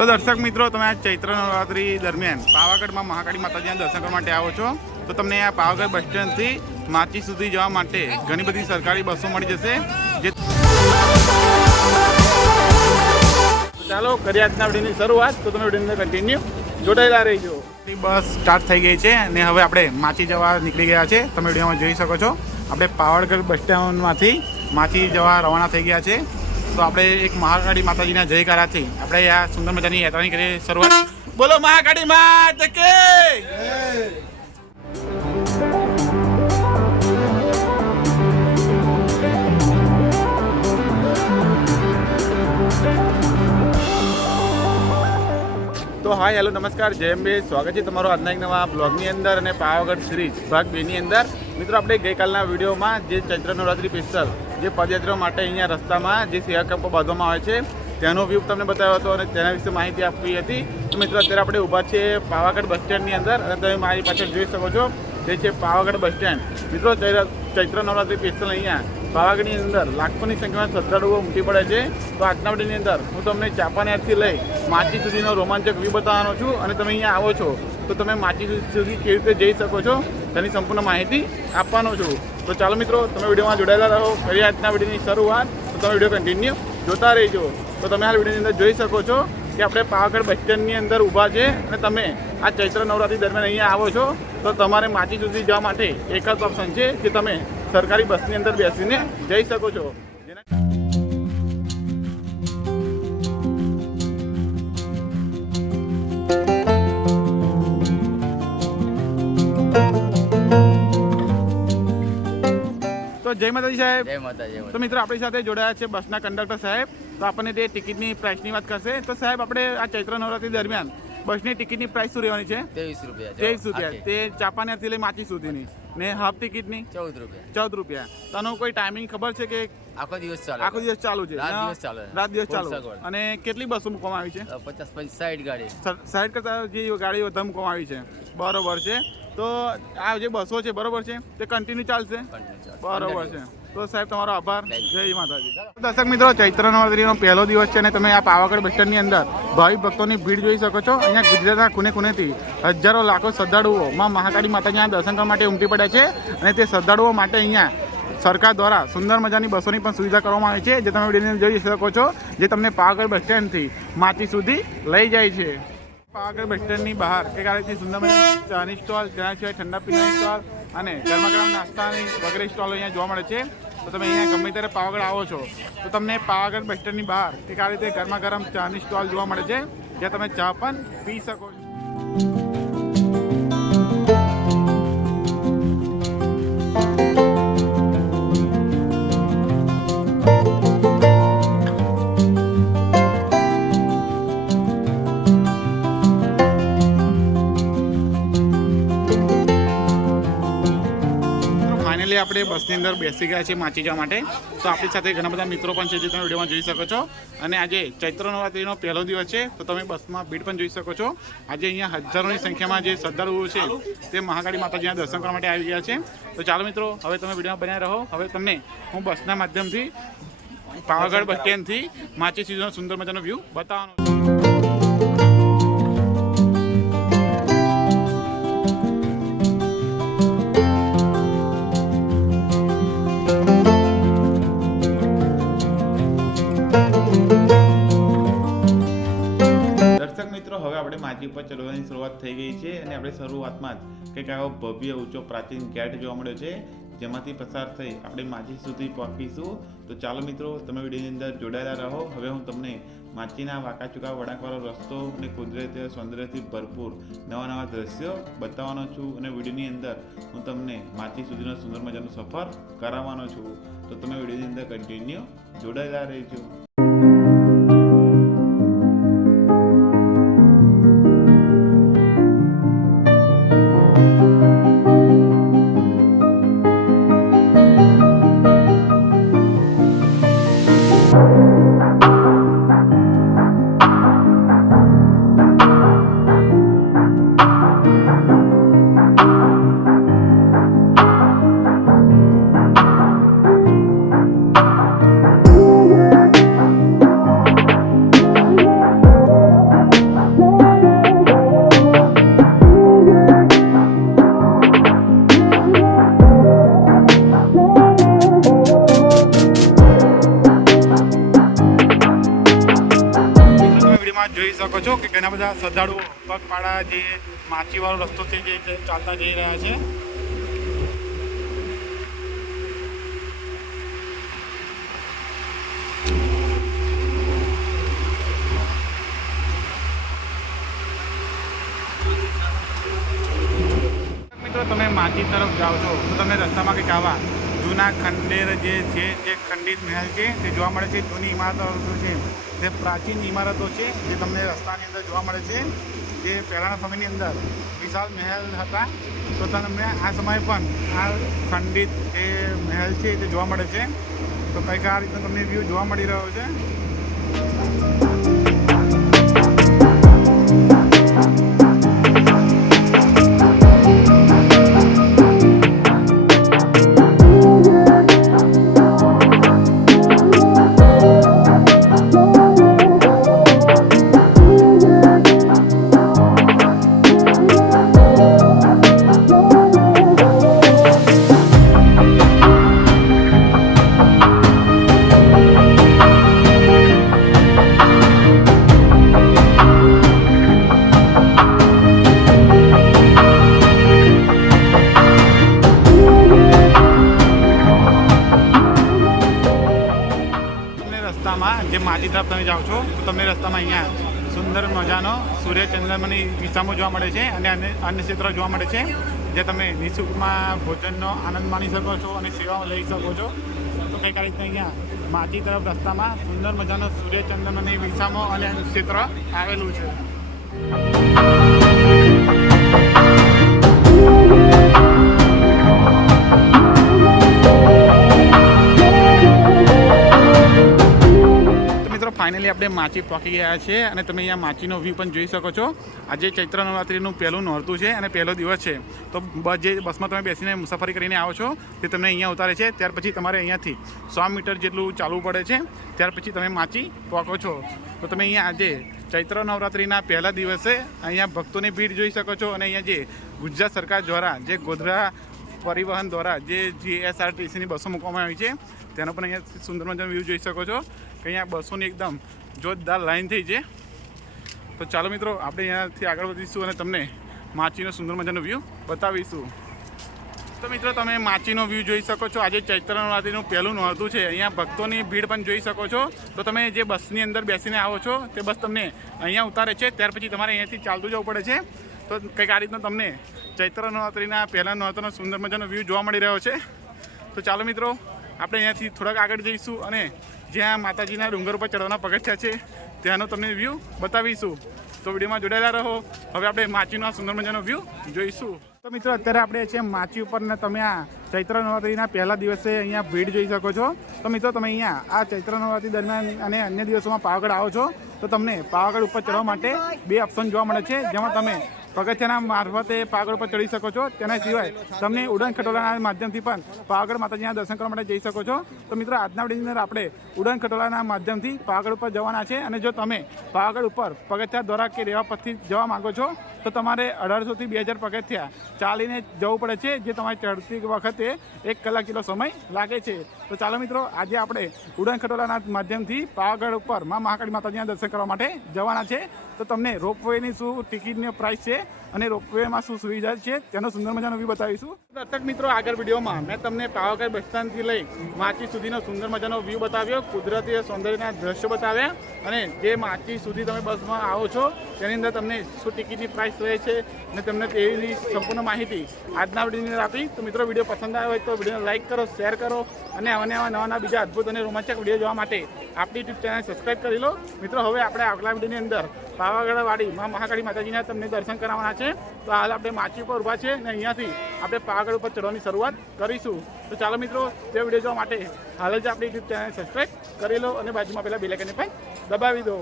તો દર્શક મિત્રો, તમે આ ચૈત્ર નવરાત્રિ દરમિયાન પાવાગઢમાં મહાકાળી માતાજીના દર્શન કરવા માટે આવો છો તો તમને આ પાવાગઢ બસ સ્ટેન્ડથી માચી સુધી જવા માટે ઘણી બધી સરકારી બસો મળી જશે. જે ચાલો કરીએ આજના વિડીયોની શરૂઆત. તો તમે વિડીયોને કન્ટિન્યુ જોડાયેલા રહીજો. બસ સ્ટાર્ટ થઈ ગઈ છે અને હવે આપણે માચી જવા નીકળી ગયા છે. તમે વિડીયોમાં જોઈ શકો છો આપણે પાવાગઢ બસ સ્ટેન્ડમાંથી માચી જવા રવાના થઈ ગયા છે. તો આપણે એક મહાકાળી માતાજીના જયકારાથી આપણે આ સુંદર મજાની યાત્રાની કરીએ શરૂઆત. બોલો મહાકાળી માત કે તો હાય હેલો નમસ્કાર, જય અંબે. સ્વાગત છે તમારો આજના એક નવા બ્લોગની અંદર અને પાવાગઢ સિરીઝ ભાગ 2 ની અંદર. મિત્રો, આપણે ગઈકાલના વિડીયોમાં જે ચૈત્ર નવરાત્રિ સ્પેશિયલ જે પદયાત્રીઓ માટે અહીંયા રસ્તામાં જે સેવા કેમ્પો બાંધવામાં આવે છે તેનો વ્યૂ તમને બતાવ્યો હતો અને તેના વિશે માહિતી આપવી હતી. તો મિત્રો, અત્યારે આપણે ઊભા છીએ પાવાગઢ બસ સ્ટેન્ડની અંદર અને તમે મારી પાછળ જોઈ શકો છો તે છે પાવાગઢ બસ સ્ટેન્ડ. મિત્રો, ચૈત્ર નવરાત્રિ સ્પેશિયલ અહીંયા પાવાગઢની અંદર લાખોની સંખ્યામાં શ્રદ્ધાળુઓ ઉમટી પડે છે. તો આજના વિડીયોની અંદર હું તમને ચાંપાનેરથી લઈ માચી સુધીનો રોમાંચક વ્યૂ બતાવવાનો છું અને તમે અહીંયા આવો છો તો તમે માચી સુધી કેવી રીતે જઈ શકો છો તેની સંપૂર્ણ માહિતી આપવાનો છું. તો ચાલો મિત્રો, તમે વિડીયોમાં જોડાયેલા રહો. કરીએ આજના વિડીયોની શરૂઆત. તો તમે વિડીયો કન્ટિન્યુ જોતા રહીજો. તો તમે આ વિડીયોની અંદર જોઈ શકો છો કે આપણે પાવાગઢ બસ સ્ટેન્ડની અંદર ઊભા છે અને તમે આ ચૈત્ર નવરાત્રિ દરમિયાન અહીંયા આવો છો તો તમારે માચી સુધી જવા માટે એક જ ઓપ્શન છે કે તમે સરકારી બસની અંદર બેસીને જઈ શકો છો. તો જય માતાજી સાહેબ. જય માતાજી. તો મિત્રો, આપણી સાથે જોડાયા છે બસના કંડક્ટર સાહેબ. તો આપણને તે ટિકિટની પ્રાઇસની વાત કરશે. તો સાહેબ, આપણે આ ચૈત્ર નવરાત્રિ દરમિયાન બસની ટિકિટની પ્રાઇસ શું રહેવાની છે? 23 રૂપિયા. તે ચાંપાનેરથી લઈ માચી સુધીની. ને હાફ ટિકિટની 14 રૂપિયા. તનો કોઈ ટાઈમિંગ ખબર છે કે આખો દિવસ ચાલુ છે? રાત દિવસ ચાલુ. અને કેટલી બસો મૂકવામાં આવી છે? 50-60 ગાડી. 60 કરતા જે ગાડી વધારે મૂકવામાં આવી છે. બરોબર છે. તો આ જે બસો છે બરોબર છે તે કન્ટિન્યુ ચાલશે? બરોબર છે. તો સાહેબ, તમારો આભાર. જય માતાજી. દર્શક મિત્રો, ચૈત્ર નવરાત્રિનો પહેલો દિવસ છે અને તમે આ પાવાગઢ બસ સ્ટેન્ડની અંદર ભાવિક ભક્તોની ભીડ જોઈ શકો છો. અહીંયા ગુજરાતના ખૂણે ખૂણેથી હજારો લાખો શ્રદ્ધાળુઓ માં મહાકાળી માતાજીના દર્શન કરવા માટે ઉમટી પડે છે અને તે શ્રદ્ધાળુઓ માટે અહીંયા સરકાર દ્વારા સુંદર મજાની બસોની પણ સુવિધા કરવામાં આવી છે, જે તમે વિડીયોને જોઈ શકો છો, જે તમને પાવાગઢ બસ સ્ટેન્ડથી માચી સુધી લઈ જાય છે. પાવાગઢ બસ સ્ટેન્ડની બહાર એક આ રીતની સુંદર મજાની ચાની સ્ટોલ, તેના સિવાય ઠંડા પીણાની સ્ટોલ અને ગરમા ગરમ નાસ્તાની વગેરે સ્ટોલ અહીંયા જોવા મળે છે. તો તમે અહીંયા ગમે ત્યારે પાવાગઢ આવો છો તો તમને પાવાગઢ બસ સ્ટેન્ડની બહાર એક આ રીતે ગરમા ગરમ ચાની સ્ટોલ જોવા મળે છે, જ્યાં તમે ચા પણ પી શકો છો. આપણે બસની અંદર બેસી ગયા છીએ માચી જવા માટે. તો આપણી સાથે ઘણા બધા મિત્રો પણ છે, જે તમે વિડીયોમાં જોઈ શકો છો. અને આજે ચૈત્ર નવરાત્રિનો પહેલો દિવસ છે તો તમે બસમાં ભીડ પણ જોઈ શકો છો. આજે અહીંયા હજારોની સંખ્યામાં જે શ્રદ્ધાળુઓ છે તે મહાકાળી માતાજીના દર્શન કરવા માટે આવી ગયા છે. તો ચાલો મિત્રો, હવે તમે વિડીયોમાં બન્યા રહો. હવે તમને હું બસના માધ્યમથી પાવાગઢ બસ સ્ટેન્ડથી માચી સુધીનો સુંદર મજાનો વ્યૂ બતાવવાનો છું. હવે આપણે માચી ઉપર ચડવાની શરૂઆત થઈ ગઈ છે અને આપણે શરૂઆતમાં જ કંઈક આવો ભવ્ય ઊંચો પ્રાચીન ગેટ જોવા મળ્યો છે, જેમાંથી પસાર થઈ આપણે માચી સુધી પહોંચીશું. તો ચાલો મિત્રો, તમે વિડીયોની અંદર જોડાયેલા રહો. હવે હું તમને માચીના વાંકા ચૂકા વળાંકવાળો રસ્તો અને કુદરતી સૌંદર્યથી ભરપૂર નવા નવા દ્રશ્યો બતાવવાનો છું અને વિડીયોની અંદર હું તમને માચી સુધીનો સુંદર મજાનો સફર કરાવવાનો છું. તો તમે વિડીયોની અંદર કન્ટિન્યુ જોડાયેલા રહેજો. જોઈ શકો છો કે ઘણા બધા શ્રદ્ધાળુઓ પગપાળા જે માચીવાળો રસ્તો છે જે ચાલતા જઈ રહ્યા છે. મિત્રો તમે માચી તરફ જાઓ છો તો તમને રસ્તામાં કંઈક આવા જૂના ખંડેર જે છે જે ખંડિત મહેલ છે તે જોવા મળે છે. જૂની ઇમારતો છે જે પ્રાચીન ઇમારતો છે જે તમને રસ્તાની અંદર જોવા મળે છે જે પહેલાંના સમયની અંદર વિશાળ મહેલ હતા. તો તમને આ સમયે પણ આ ખંડિત જે મહેલ છે તે જોવા મળે છે. તો કંઈક આ રીતનો તમને વ્યૂ જોવા મળી રહ્યો છે. જે માજી તરફ તમે જાઓ છો તો તમને રસ્તામાં અહીંયા સુંદર મજાનો સૂર્ય ચંદ્રમાની દિશામાં જોવા મળે છે અને અન્ય ક્ષેત્ર જોવા મળે છે જે તમે નિઃશુલ્કમાં ભોજનનો આનંદ માણી શકો છો અને સેવાઓ લઈ શકો છો. તો કંઈક આ રીતે અહીંયા માજી તરફ રસ્તામાં સુંદર મજાનો સૂર્ય ચંદ્રમાની દિશામાં અને અન્ય ક્ષેત્ર આવેલું છે. ફાઇનલી આપણે માચી પહોંચી ગયા છે અને તમે અહીંયા માચીનો વ્યૂ પણ જોઈ શકો છો. આજે ચૈત્ર નવરાત્રિનું પહેલું નોરતું છે અને પહેલો દિવસ છે. તો જે બસમાં તમે બેસીને મુસાફરી કરીને આવો છો તે તમને અહીંયા ઉતારે છે. ત્યાર પછી તમારે અહીંયાથી 100 મીટર જેટલું ચાલવું પડે છે. ત્યાર પછી તમે માચી પહોંચો છો. તો તમે અહીંયા આજે ચૈત્ર નવરાત્રિના પહેલા દિવસે અહીંયા ભક્તોની ભીડ જોઈ શકો છો. અને અહીંયા જે ગુજરાત સરકાર દ્વારા જે ગોધરા પરિવહન દ્વારા જે GSRTCની બસો મૂકવામાં આવી છે તેનો પણ અહીંયા સુંદર મજાનો વ્યૂ જોઈ શકો છો કે અહીંયા બસોની એકદમ જોરદાર લાઈન થઈ છે. તો ચાલો મિત્રો આપણે અહીંયાથી આગળ વધીશું અને તમને માચીનો સુંદર મજાનો વ્યૂ બતાવીશું. તો મિત્રો તમે માચીનો વ્યૂ જોઈ શકો છો. આજે ચૈત્ર નવરાત્રિનું પહેલું નોરતું છે. અહીંયા ભક્તોની ભીડ પણ જોઈ શકો છો. તો તમે જે બસની અંદર બેસીને આવો છો તે બસ તમને અહીંયા ઉતારે છે. ત્યાર પછી તમારે અહીંયાથી ચાલતું જવું પડે છે. તો કંઈક આ રીતનો તમને ચૈત્ર નવરાત્રિના પહેલા નોરતાનો સુંદર મજાનો વ્યૂ જોવા મળી રહ્યો છે. તો ચાલો મિત્રો આપણે અહીંયાથી થોડાક આગળ જઈશું અને જ્યાં માતાજીના ડુંગર ઉપર ચડવાના પગથિયા છે ત્યાંનો તમને વ્યૂ બતાવીશું. તો વિડીયોમાં જોડાયેલા રહો. હવે આપણે માચીનો સુંદર મજાનો વ્યૂ જોઈશું. તો મિત્રો અત્યારે આપણે છે માચી ઉપર ને તમે આ ચૈત્ર નવરાત્રિના પહેલા દિવસે અહીંયા ભીડ જોઈ શકો છો. તો મિત્રો તમે અહીંયા આ ચૈત્ર નવરાત્રિ દરમિયાન અને અન્ય દિવસોમાં પાવાગઢ આવો છો તો તમને પાવાગઢ ઉપર ચડવા માટે 2 ઓપ્શન જોવા મળે છે, જેમાં તમે પગથિયાના મારફતે પાવાગઢ ઉપર ચડી શકો છો. તેના સિવાય તમને ઉડન ખટોલાના માધ્યમથી પણ પાવાગઢ માતાજીના દર્શન કરવા માટે જઈ શકો છો. તો મિત્રો આજના વિડીયોની અંદર આપણે ઉડન ખટોલાના માધ્યમથી પાવાગઢ ઉપર જવાના છે. અને જો તમે પાવાગઢ ઉપર પગથિયા દ્વારા કે રેવા પરથી જવા માંગો છો તો તમારે 1800 થી 2000 પગથિયા ચાલીને જવું પડે છે, જે તમારે ચડતી વખતે 1 કલાક જેટલો સમય લાગે છે. તો ચાલો મિત્રો આજે આપણે ઉડન ખટોલાના માધ્યમથી પાવાગઢ ઉપર મા મહાકાળી માતાજીના દર્શન કરવા માટે જવાના છે. તો તમને રોપવેની શું ટિકિટની પ્રાઇસ છે અને રોપવેમાં શું સુવિધા છે તેનો સુંદર મજાનો વ્યૂ બતાવીશું. દર્શક મિત્રો આગળ વિડીયોમાં મેં તમને પાવાગઢ બસ સ્ટેન્ડથી લઈ માચી સુધીનો સુંદર મજાનો વ્યૂ બતાવ્યો, કુદરતી સૌંદર્યના દ્રશ્યો બતાવ્યા. અને જે માચી સુધી તમે બસમાં આવો છો તેની અંદર તમને શું ટિકિટની પ્રાઇસ રહે છે અને તમને તેની સંપૂર્ણ માહિતી આજના વિડીયોની અંદર આપી. તો મિત્રો વિડીયો પસંદ આવ્યો હોય તો વિડીયોને લાઇક કરો, શેર કરો અને આવા નવા બીજા અદ્ભુત અને રોમાંચક વિડીયો જોવા માટે આપણી યુટ્યુબ ચેનલ સબસ્ક્રાઈબ કરી લો. મિત્રો હવે આપણે આગલા વિડીયોની અંદર પાવાગઢવાળી મા મહાકાળી માતાજીના તમને દર્શન કરાવવાના છે. તો હાલ આપણે માચી ઉપર ઊભા છે અને અહીંયાથી આપણે પાવાગઢ ઉપર ચડવાની શરૂઆત કરીશું. તો ચાલો મિત્રો તે વિડીયો જોવા માટે હાલ જ આપણી યુટ્યુબ ચેનલ સબસ્ક્રાઈબ કરી લો અને બાજુમાં પહેલાં બેલ આઇકનને પણ દબાવી દો.